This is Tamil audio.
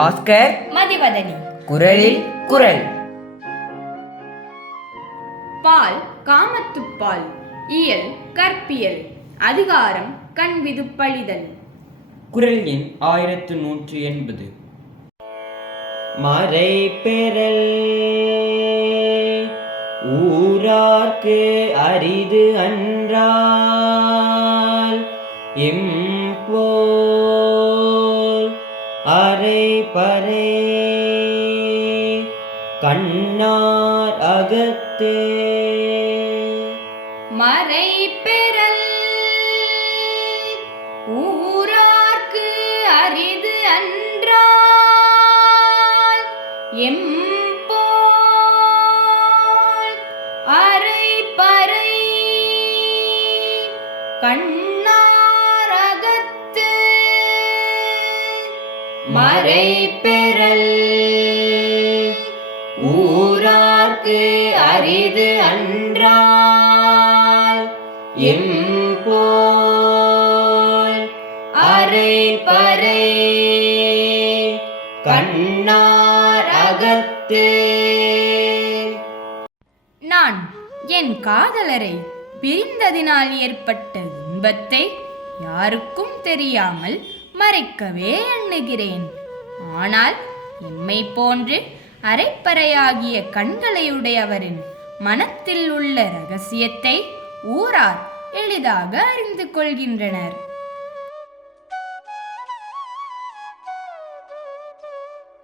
பாஸ்கர் மதிவதனி. குரலில் குரல். பால் காமத்துப்பால் இயல் கற்பியல். அதிகாரம் கண்விதுப்பழிதல் குரல் எண் ஆயிரத்து நூற்று எண்பது. மறை பெறல். ஊரார்க்கு அரிது அன்றால். எம்போல் அரை பரே. கண்ணார் அகத்தே. மறை பெறல் ஊரார்க்கு அரிது அன்றால் எம் அரை பறை கண்ணாரகத்து மறை பெறல் ஊரார்க்கு அரிது அன்றால் எம்போல் அரை பறை கண்ணார் அகத்து. நான் என் காதலரை பிரிந்ததினால் ஏற்பட்ட இன்பத்தை யாருக்கும் தெரியாமல் மறைக்கவே எண்ணுகிறேன். ஆனால் எம்மை போன்று அரைப்பறையாகிய கண்களையுடையவரின் மனத்தில் உள்ள ரகசியத்தை ஊரார் எளிதாக அறிந்து கொள்கின்றனர்.